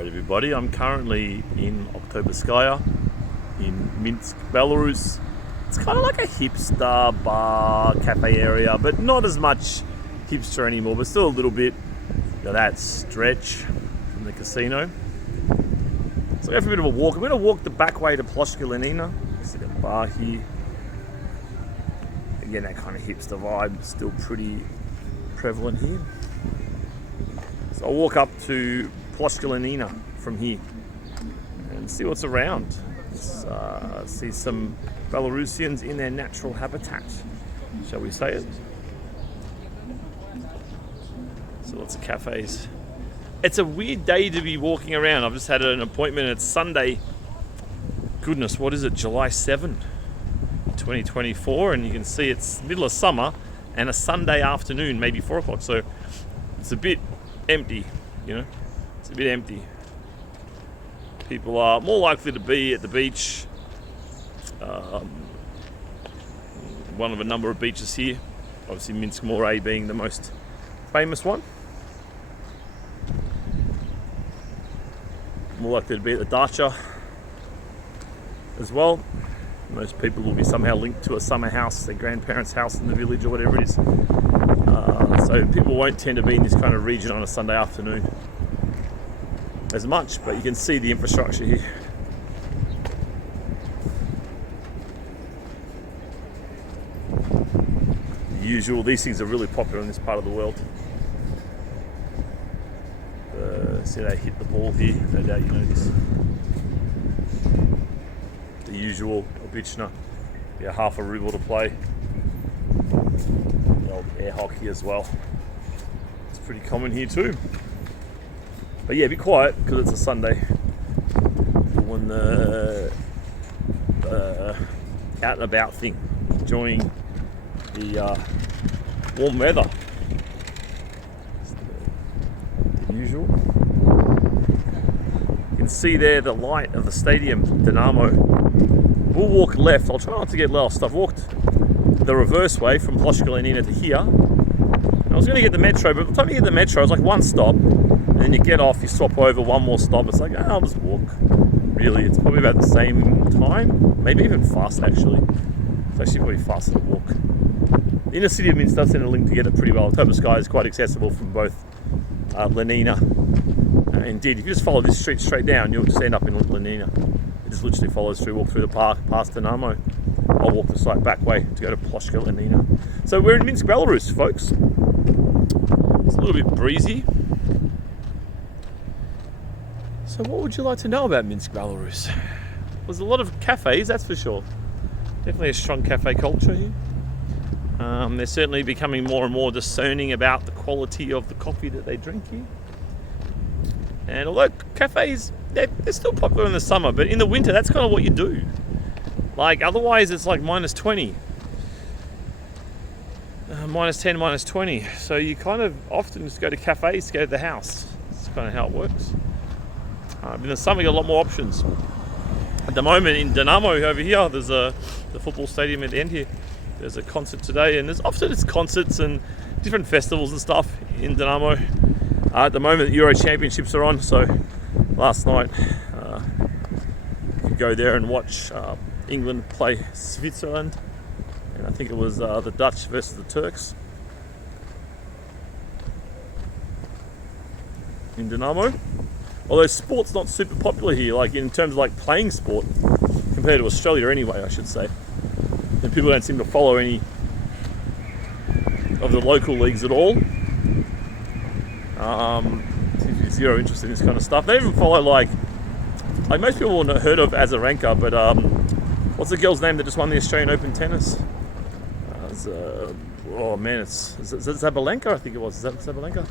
Alright everybody, I'm currently in Oktooabrskaya in Minsk, Belarus. It's kind of like a hipster bar, cafe area, but not as much hipster anymore, but still a little bit. Got that stretch from the casino. So I go for a bit of a walk. I'm going to walk the back way to Ploshka Lenina. There's like a bar here. Again, that kind of hipster vibe, still pretty prevalent here. So I'll walk up to Ploshka Lenina from here and see what's around. See some Belarusians in their natural habitat, shall we say it. So lots of cafes. It's a weird day to be walking around. I've just had an appointment. It's Sunday. Goodness, what is it? July 7, 2024, and you can see it's middle of summer and a Sunday afternoon, maybe 4 o'clock. So it's a bit empty, you know. It's a bit empty. People are more likely to be at the beach. One of a number of beaches here. Obviously Minsk More being the most famous one. More likely to be at the dacha as well. Most people will be somehow linked to a summer house, their grandparents' house in the village or whatever it is. So people won't tend to be in this kind of region on a Sunday afternoon as much, but you can see the infrastructure here. The usual, these things are really popular in this part of the world. See, they hit the ball here, no doubt you know this. The usual obichna, yeah, half a ruble to play. The old air hockey as well. It's pretty common here too. But yeah, be quiet because it's a Sunday. Doing the out and about thing, enjoying the warm weather. The usual. You can see there the light of the stadium, Dynamo. We'll walk left. I'll try not to get lost. I've walked the reverse way from Ploshka Lenina to here. I was going to get the metro, but by the time you get the metro, it's like one stop, and then you get off, you swap over one more stop. It's like, I'll just walk. Really, it's probably about the same time, maybe even faster actually. It's actually probably faster to walk. The inner city of Minsk does send a link to get it pretty well. Oktooabrskaya is quite accessible from both Lenina. Indeed, if you just follow this street straight down, you'll just end up in Lenina. It just literally follows through, walk through the park, past Dynamo. I'll walk the site back way to go to Ploshka Lenina. So we're in Minsk, Belarus, folks. It's a little bit breezy. So what would you like to know about Minsk, Belarus? There's a lot of cafes, that's for sure. Definitely a strong cafe culture here. They're certainly becoming more and more discerning about the quality of the coffee that they drink here. And although cafes, they're still popular in the summer, but in the winter, that's kind of what you do. Like, otherwise it's like minus 20. Minus 10, minus 20. So you kind of often just go to cafes to go to the house. That's kind of how it works. In the summer, you got a lot more options. At the moment in Dynamo over here, there's the football stadium at the end here. There's a concert today, and there's often it's concerts and different festivals and stuff in Dynamo. At the moment, the Euro Championships are on, so last night you could go there and watch England play Switzerland, and I think it was the Dutch versus the Turks in Dynamo. Although sport's not super popular here, like in terms of like playing sport, compared to Australia anyway, I should say. And people don't seem to follow any of the local leagues at all. Seems to be zero interest in this kind of stuff. They don't even follow like most people will not heard of Azarenka, but what's the girl's name that just won the Australian Open tennis? Oh man, it's Zabalenka, I think it was. Is that Zabalenka?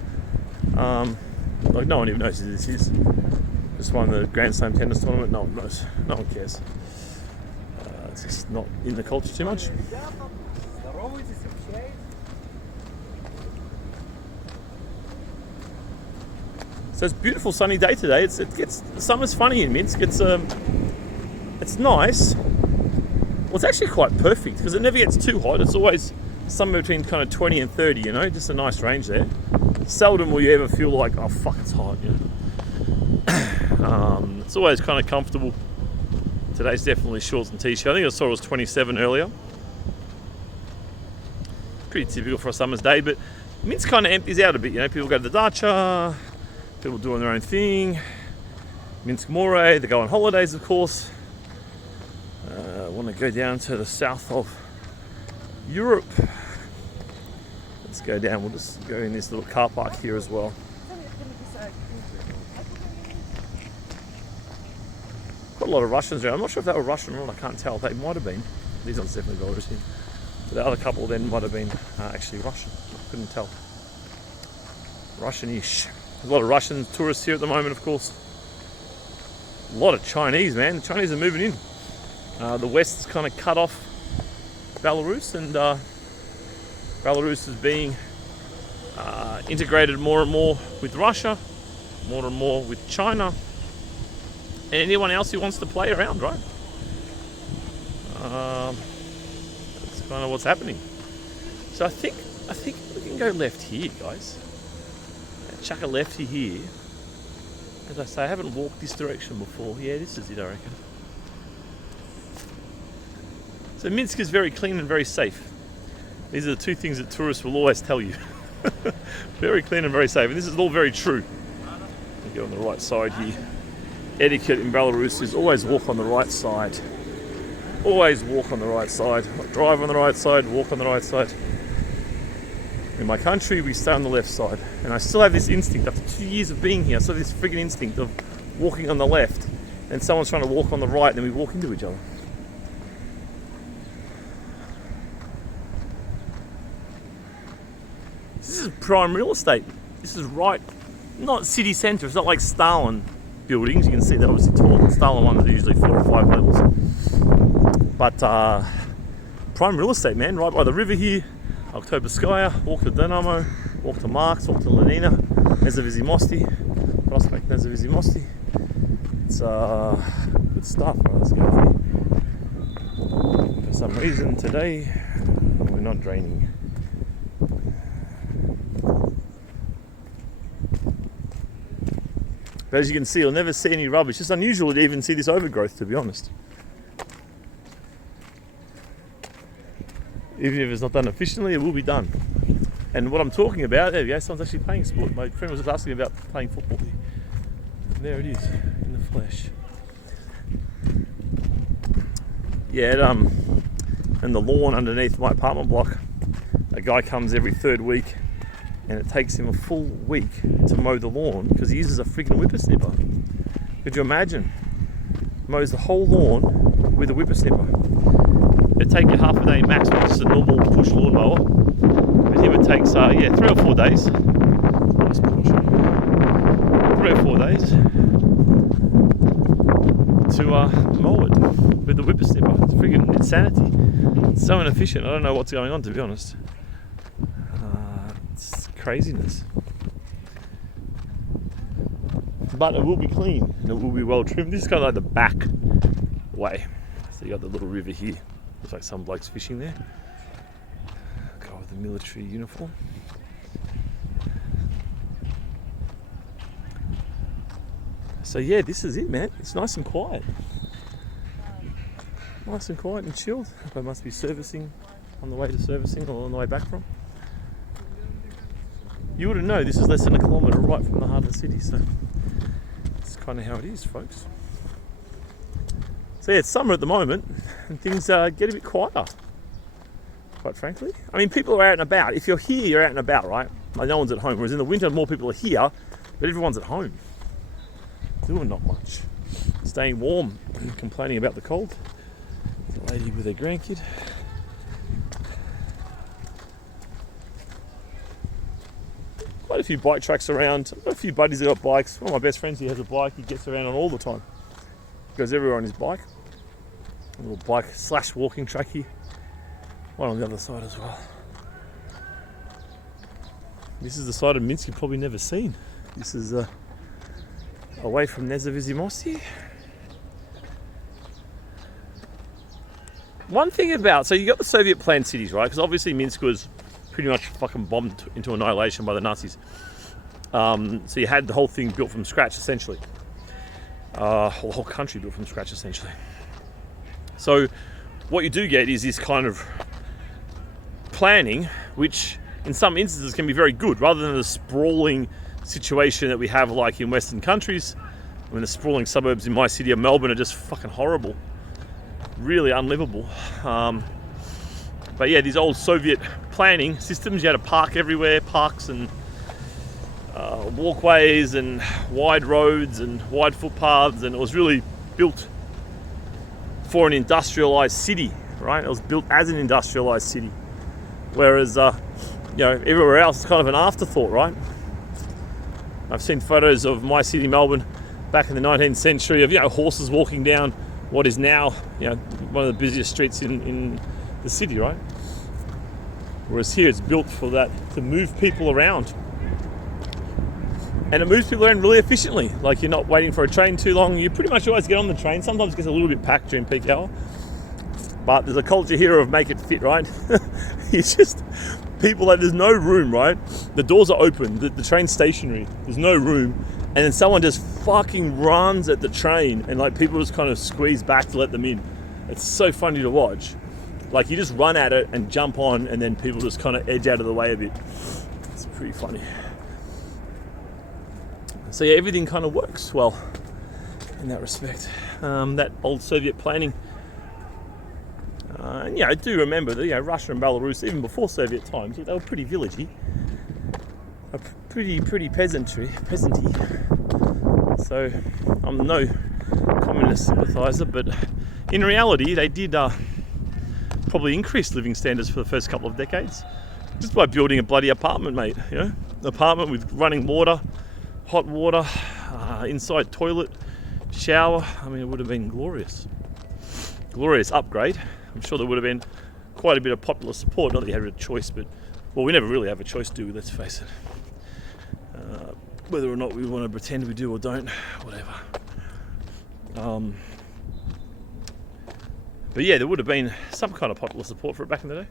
Like no one even knows who this is. Just won the Grand Slam tennis tournament. No one knows. No one cares. It's just not in the culture too much. So it's a beautiful sunny day today. The summer's funny in Minsk. It's nice. Well, it's actually quite perfect because it never gets too hot. It's always somewhere between kind of 20 and 30, you know, just a nice range there. Seldom will you ever feel like, oh fuck, it's hot, you know. It's always kind of comfortable. Today's definitely shorts and t-shirt. I think I saw it was 27 earlier. Pretty typical for a summer's day, but Minsk kind of empties out a bit. You know, people go to the dacha, people doing their own thing. Minsk More, they go on holidays, of course. Want to go down to the south of Europe. Let's go down. We'll just go in this little car park here as well. Quite a lot of Russians around. I'm not sure if they were Russian or not. I can't tell. They might have been. These ones definitely Belarusian. But the other couple then might have been actually Russian. Couldn't tell. Russian-ish. There's a lot of Russian tourists here at the moment, of course. A lot of Chinese, man. The Chinese are moving in. The West's kind of cut off Belarus, and Belarus is being integrated more and more with Russia, more and more with China, and anyone else who wants to play around, right? That's kind of what's happening. So I think we can go left here, guys. Chuck a lefty here. As I say, I haven't walked this direction before. Yeah, this is it, I reckon. So Minsk is very clean and very safe. These are the two things that tourists will always tell you. Very clean and very safe. And this is all very true. You go on the right side here. Etiquette in Belarus is always walk on the right side. Always walk on the right side. Drive on the right side, walk on the right side. In my country, we stay on the left side. And I still have this instinct, after 2 years of being here, I still have this friggin' instinct of walking on the left and someone's trying to walk on the right and then we walk into each other. This is prime real estate. This is right, not city centre. It's not like Stalin buildings. You can see they're obviously tall. The Stalin ones are usually 4 or 5 levels. But prime real estate, man. Right by the river here. Oktooabrskaya. Walk to Dynamo. Walk to Marks. Walk to Lenin. Nezavisimosti. Prospect Nezavisimosti. It's good stuff. Right, let's go here. For some reason today we're not draining. But as you can see, you'll never see any rubbish. It's unusual to even see this overgrowth, to be honest. Even if it's not done efficiently, it will be done. And what I'm talking about, there we go, someone's actually playing sport. My friend was just asking about playing football here. And there it is, in the flesh. Yeah, and the lawn underneath my apartment block, a guy comes every 3rd week and it takes him a full week to mow the lawn because he uses a freaking whippersnipper. Could you imagine? Mows the whole lawn with a whippersnipper. It'd take you half a day max with just a normal push lawnmower. With him it takes 3 or 4 days. 3 or 4 days to mow it with the whippersnipper. It's freaking insanity. It's so inefficient. I don't know what's going on, to be honest. It's craziness. But it will be clean and it will be well trimmed. This is kind of like the back way. So you got the little river here. Looks like some bloke's fishing there. Guy with the military uniform. So yeah, this is it, man. It's nice and quiet. Nice and quiet and chilled. They must be servicing on the way to servicing or on the way back from. You wouldn't know, this is less than a kilometre right from the heart of the city, so it's kind of how it is, folks. So yeah, it's summer at the moment, and things get a bit quieter, quite frankly. I mean, people are out and about. If you're here, you're out and about, right? Like no one's at home, whereas in the winter, more people are here, but everyone's at home. Doing not much. Staying warm, complaining about the cold. The lady with her grandkid. Quite a few bike tracks around. I've got a few buddies that got bikes. One of my best friends, he has a bike. He gets around on all the time. He goes everywhere on his bike. A little bike / walking track here. One on the other side as well. This is the side of Minsk you've probably never seen. This is away from Nezavisimosti. One thing about, so you got the Soviet planned cities, right? Because obviously Minsk was pretty much fucking bombed into annihilation by the Nazis. So you had the whole thing built from scratch, essentially. the whole country built from scratch essentially. So what you do get is this kind of planning, which in some instances can be very good, rather than the sprawling situation that we have like in Western countries. I mean, the sprawling suburbs in my city of Melbourne are just fucking horrible, really unlivable. But yeah, these old Soviet planning systems, you had a park everywhere, parks and walkways and wide roads and wide footpaths, and it was really built for an industrialized city, right? It was built as an industrialized city, whereas everywhere else is kind of an afterthought, right? I've seen photos of my city, Melbourne, back in the 19th century of horses walking down what is now one of the busiest streets in the city, right? Whereas here it's built for that, to move people around. And it moves people around really efficiently. Like, you're not waiting for a train too long. You pretty much always get on the train. Sometimes it gets a little bit packed during peak hour. But there's a culture here of make it fit, right? It's just people, like, there's no room, right? The doors are open. The train's stationary. There's no room. And then someone just fucking runs at the train, and like people just kind of squeeze back to let them in. It's so funny to watch. Like, you just run at it and jump on, and then people just kind of edge out of the way a bit. It's pretty funny. So yeah, everything kind of works well in that respect. That old Soviet planning. And I do remember that Russia and Belarus, even before Soviet times, they were pretty villagey, pretty peasanty. So I'm no communist sympathiser, but in reality, they did probably increase living standards for the first couple of decades just by building a bloody apartment, mate. An apartment with running water, hot water, inside toilet, shower. I mean, it would have been glorious upgrade. I'm sure there would have been quite a bit of popular support. Not that you had a choice, but we never really have a choice, do we? Let's face it. Whether or not we want to pretend we do or don't, whatever. But yeah, there would have been some kind of popular support for it back in the day.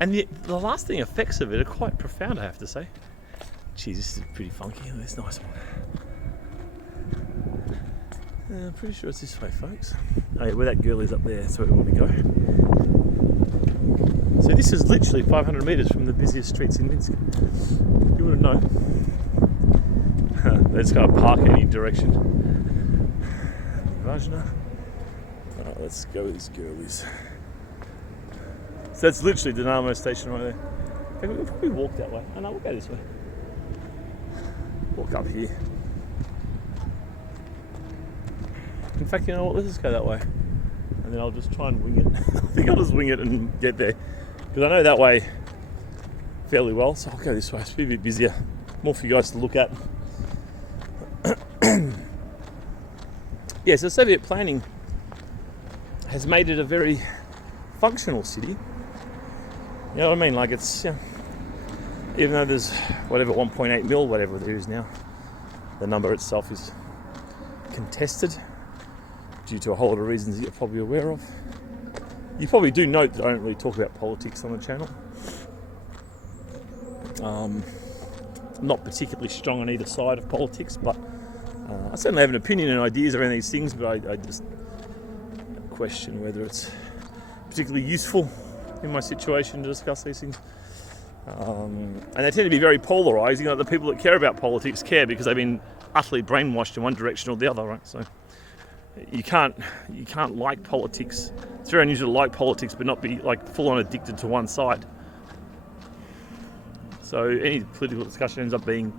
And the lasting effects of it are quite profound, I have to say. Geez, this is pretty funky. This is a nice one. I'm pretty sure it's this way, folks. Oh yeah, where that girl is up there, that's where we want to go. So this is literally 500 metres from the busiest streets in Minsk. You wouldn't know. They just kind of park any direction. Vajna. Alright, let's go with these girlies. So that's literally Dynamo Station right there. Okay, we'll probably walk that way. Oh no, we'll go this way. Walk up here. In fact, you know what? Let's just go that way. And then I'll just try and wing it. I think I'll just wing it and get there. Because I know that way fairly well, so I'll go this way. It's a bit busier. More for you guys to look at. Yeah, so Soviet planning has made it a very functional city. You know what I mean? Like, it's, even though there's 1.8 mil, whatever there is now, the number itself is contested due to a whole lot of reasons that you're probably aware of. You probably do note that I don't really talk about politics on the channel. I'm not particularly strong on either side of politics, but I certainly have an opinion and ideas around these things, but I just question whether it's particularly useful in my situation to discuss these things. And they tend to be very polarising. The people that care about politics care because they've been utterly brainwashed in one direction or the other, right? So you can't like politics. It's very unusual to like politics but not be like full on addicted to one side. So any political discussion ends up being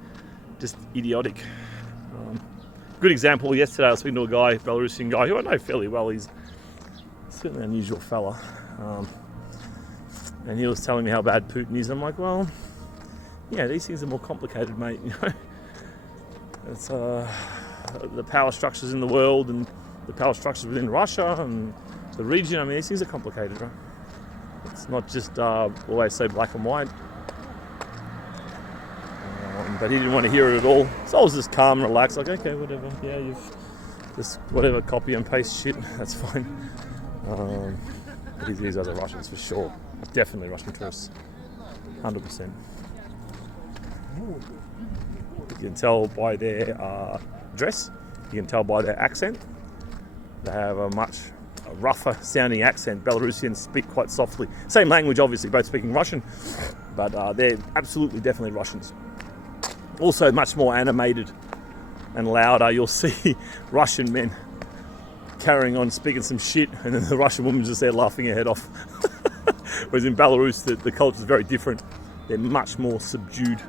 just idiotic. Good example, yesterday I was speaking to a guy, a Belarusian guy, who I know fairly well. He's certainly an unusual fella. And he was telling me how bad Putin is. I'm like, well, yeah, these things are more complicated, mate. It's the power structures in the world and the power structures within Russia and the region. I mean, these things are complicated, right? It's not just always so black and white. But he didn't want to hear it at all. So I was just calm and relaxed, like, okay, whatever. Yeah, you've just whatever, copy and paste shit. That's fine. These guys are Russians for sure. Definitely Russian tourists. 100%. You can tell by their dress. You can tell by their accent. They have a much rougher sounding accent. Belarusians speak quite softly. Same language, obviously, both speaking Russian, but they're absolutely, definitely Russians. Also much more animated and louder. You'll see Russian men carrying on, speaking some shit, and then the Russian woman's just there laughing her head off. Whereas in Belarus, the culture is very different. They're much more subdued,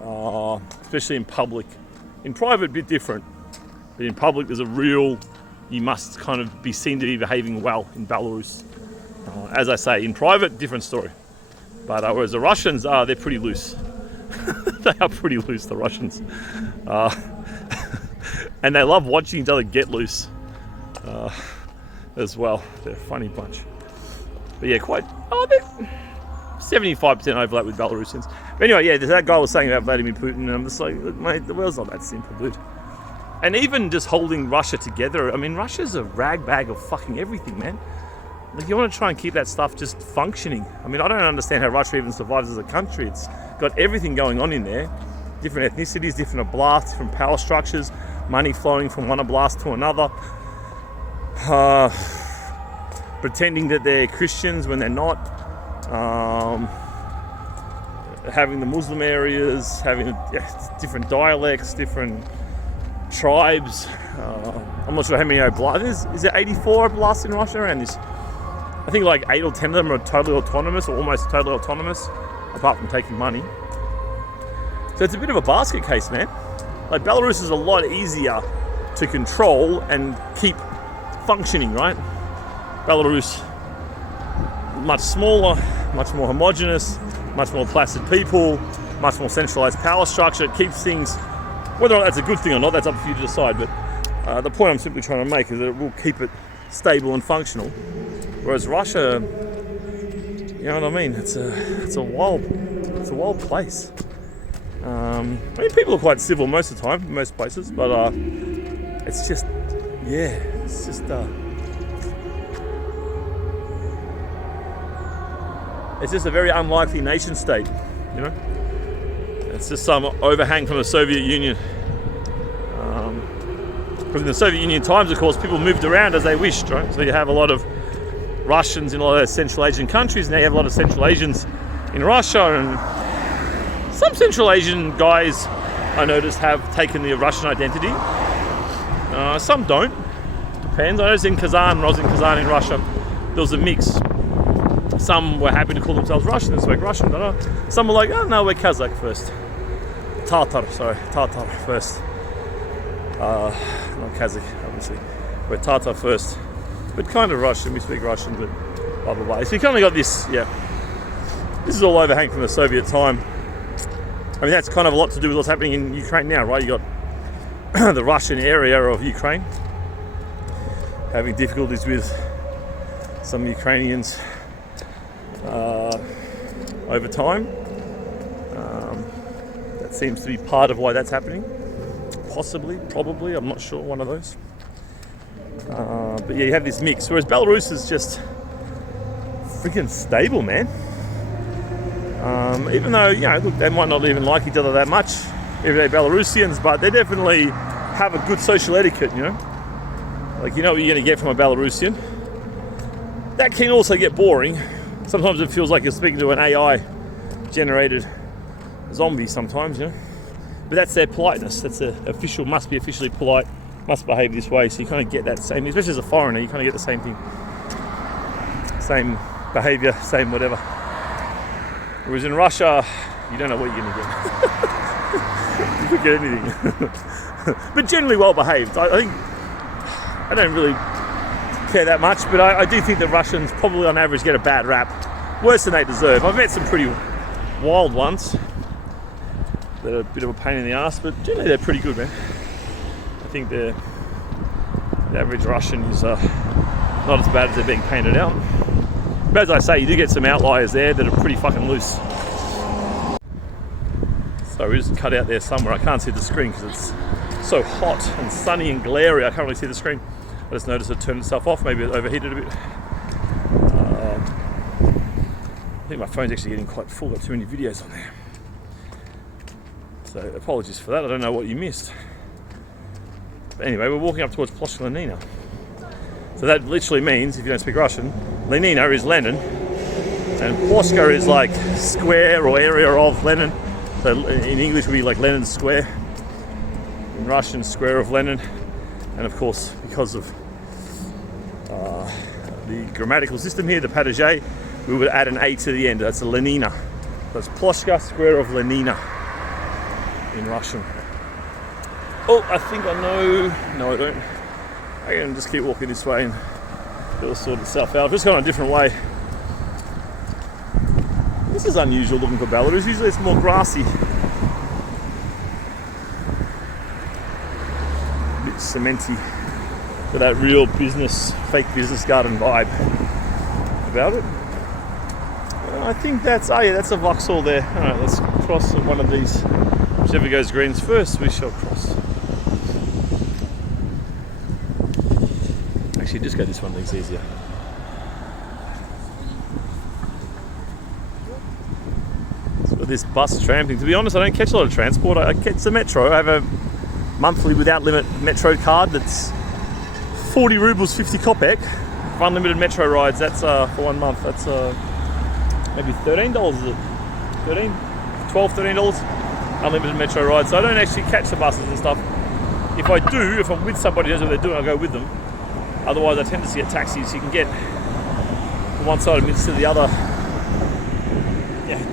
especially in public. In private, a bit different. But in public, there's a real, you must kind of be seen to be behaving well in Belarus. As I say, in private, different story. But whereas the Russians, they're pretty loose. They are pretty loose, the Russians. And they love watching each other get loose as well. They're a funny bunch. But yeah, they're 75% overlap with Belarusians. But anyway, yeah, that guy was saying about Vladimir Putin, and I'm just like, look, mate, the world's not that simple, dude. And even just holding Russia together, I mean, Russia's a rag bag of fucking everything, man. Like, you want to try and keep that stuff just functioning. I mean, I don't understand how Russia even survives as a country. It's got everything going on in there. Different ethnicities, different oblasts, different power structures, money flowing from one oblast to another. Pretending that they're Christians when they're not. Having the Muslim areas, having different dialects, different tribes. I'm not sure how many oblasts. Is there 84 oblasts in Russia around this? I think like 8 or 10 of them are totally autonomous or almost totally autonomous, apart from taking money. So it's a bit of a basket case, man. Like, Belarus is a lot easier to control and keep functioning, right? Belarus, much smaller, much more homogenous, much more placid people, much more centralized power structure. It keeps things, whether or not that's a good thing or not, that's up for you to decide. But the point I'm simply trying to make is that it will keep it stable and functional. Whereas Russia, you know what I mean? It's a wild place. I mean, people are quite civil most of the time, in most places, but it's just a very unlikely nation state, you know? It's just some overhang from the Soviet Union. Because in the Soviet Union times, of course, people moved around as they wished, right? So you have a lot of Russians in a lot of Central Asian countries. Now you have a lot of Central Asians in Russia, and some Central Asian guys, I noticed, have taken the Russian identity. Some don't. Depends. I noticed in Kazan, when I was in Kazan in Russia, there was a mix. Some were happy to call themselves Russian and speak Russian. Some were like, oh no, we're Kazakh first. Tatar first. Not Kazakh, obviously. We're Tatar first. But kind of Russian, we speak Russian, but blah, blah, blah. So you kind of got this, this is all overhang from the Soviet time. I mean, that's kind of a lot to do with what's happening in Ukraine now, right? You got the Russian area of Ukraine having difficulties with some Ukrainians over time. That seems to be part of why that's happening. Possibly, probably, I'm not sure, one of those. But yeah, you have this mix. Whereas Belarus is just freaking stable, man. Even though, look, they might not even like each other that much, everyday Belarusians, but they definitely have a good social etiquette, Like, you know what you're going to get from a Belarusian. That can also get boring. Sometimes it feels like you're speaking to an AI-generated zombie sometimes, But that's their politeness. That's must be officially polite, must behave this way. So you kind of get that same, especially as a foreigner, you kind of get the same thing. Same behavior, same whatever. Whereas in Russia, you don't know what you're going to get. You could get anything. But generally well behaved. I think, I don't really care that much, but I do think that Russians probably on average get a bad rap. Worse than they deserve. I've met some pretty wild ones that are a bit of a pain in the ass, but generally they're pretty good, man. I think the average Russian is not as bad as they're being painted out. But as I say, you do get some outliers there that are pretty fucking loose. So we just cut out there somewhere. I can't see the screen because it's so hot and sunny and glary. I can't really see the screen. I just noticed it turned itself off. Maybe it overheated a bit. I think my phone's actually getting quite full. Got too many videos on there. So apologies for that. I don't know what you missed. Anyway, we're walking up towards Ploshka Lenina. So that literally means, if you don't speak Russian, Lenina is Lenin, and Ploshka is like square or area of Lenin. So in English would be like Lenin Square. In Russian, square of Lenin. And of course, because of the grammatical system here, the padage, we would add an A to the end. That's a Lenina. That's Ploshka, square of Lenina in Russian. Oh, I think I know. No, I don't. I can just keep walking this way and it'll sort itself out. I've just gone a different way. This is unusual looking for Belarus. Usually it's more grassy. A bit cementy. With that real business, fake business garden vibe about it. I think that's, oh yeah, that's a Vauxhall there. Alright, let's cross one of these. Whichever goes greens first, we shall cross. Actually, just go this one, it's easier. So this bus tram thing, to be honest, I don't catch a lot of transport. I catch the metro. I have a monthly without limit metro card that's 40 rubles 50 kopek for unlimited metro rides. That's for 1 month. That's maybe $13, is it? $13 unlimited metro rides. So I don't actually catch the buses and stuff. If I do, if I'm with somebody who knows what they're doing, I'll go with them. Otherwise, I tend to get taxis. You can get from one side of Minsk to the other.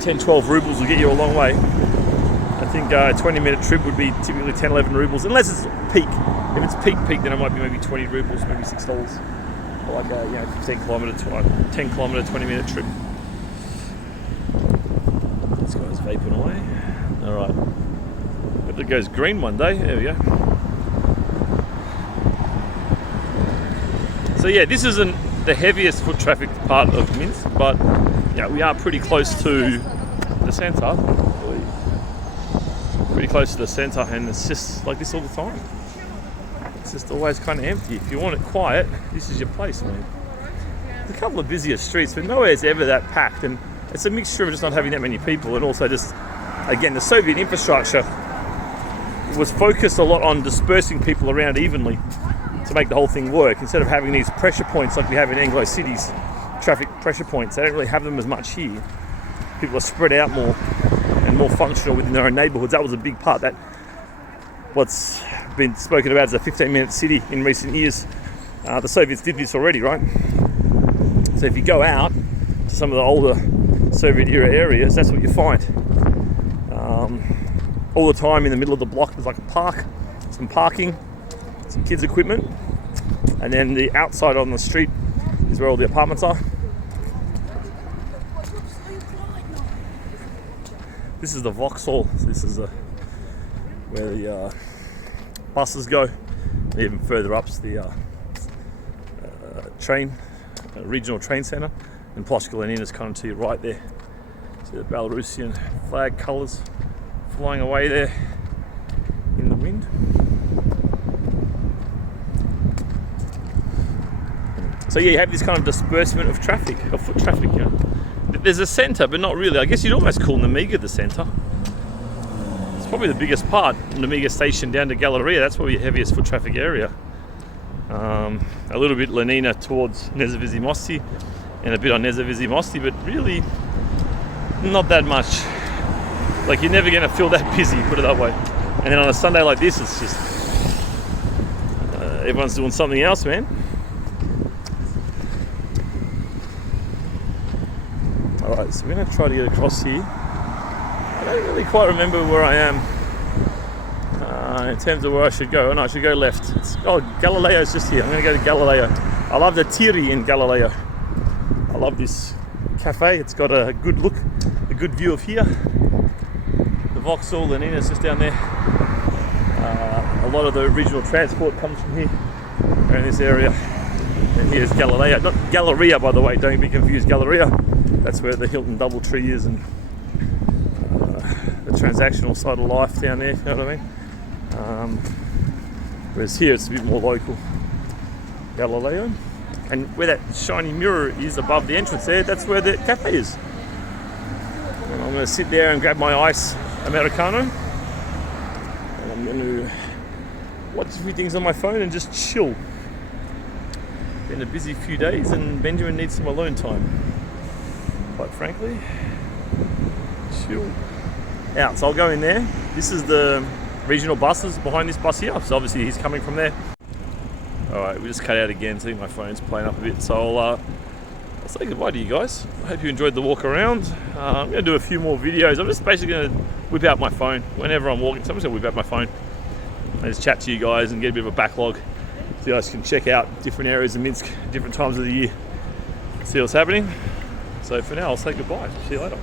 10, 12 rubles will get you a long way. I think a 20-minute trip would be typically 10, 11 rubles, unless it's peak. If it's peak, then it might be maybe 20 rubles, maybe $6. For like a 10 kilometre, 20-minute trip. This guy's vaping away. All right. Hope it goes green one day. There we go. So yeah, this isn't the heaviest foot traffic part of Minsk, but yeah, we are pretty close to the centre. Pretty close to the centre, and it's just like this all the time. It's just always kind of empty. If you want it quiet, this is your place, man. There's a couple of busier streets, but nowhere's ever that packed, and it's a mixture of just not having that many people, and also just, again, the Soviet infrastructure was focused a lot on dispersing people around evenly to make the whole thing work, instead of having these pressure points like we have in Anglo cities, traffic pressure points. They don't really have them as much here. People are spread out more and more functional within their own neighbourhoods. That was a big part. That what's been spoken about as a 15-minute city in recent years. The Soviets did this already, right? So if you go out to some of the older Soviet-era areas, that's what you find. All the time in the middle of the block, there's like a park, some parking, some kids' equipment, and then the outside on the street is where all the apartments are. This is the Vauxhall. So this is where the buses go. Even further up is the regional train centre, and Ploshka Lenina is kind of to your right there. See the Belarusian flag colours flying away there in the wind. So yeah, you have this kind of disbursement of traffic, of foot traffic. You know, there's a centre, but not really. I guess you'd almost call Nemiga the centre. It's probably the biggest part. Nemiga station down to Galileo. That's probably your heaviest foot traffic area. A little bit Lenina towards Nezavizi Mosti, and a bit on Nezavizi Mosti, but really not that much. Like, you're never going to feel that busy, put it that way. And then on a Sunday like this, it's just everyone's doing something else, man. Alright, so we're going to try to get across here. I don't really quite remember where I am in terms of where I should go. Oh no, I should go left. Galileo's just here. I'm going to go to Galileo. I love the Tiri in Galileo. I love this cafe. It's got a good look, a good view of here. The Vauxhall Lenina is just down there. A lot of the regional transport comes from here, around this area. And here's Galileo. Not Galleria, by the way, don't be confused. Galleria, that's where the Hilton Doubletree is, and the transactional side of life down there, if you know what I mean. Whereas here it's a bit more local. Galileo. And where that shiny mirror is above the entrance there, that's where the cafe is. And I'm going to sit there and grab my ice Americano. And I'm going to watch a few things on my phone and just chill. Been a busy few days and Benjamin needs some alone time. Quite frankly, chill out. So I'll go in there. This is the regional buses behind this bus here. So obviously he's coming from there. Alright, we just cut out again. See, my phone's playing up a bit. So I'll say goodbye to you guys. I hope you enjoyed the walk around. I'm going to do a few more videos. I'm just basically going to whip out my phone whenever I'm walking. So I'm just going to whip out my phone and just chat to you guys and get a bit of a backlog so you guys can check out different areas of Minsk, different times of the year, see what's happening. So for now, I'll say goodbye. See you later.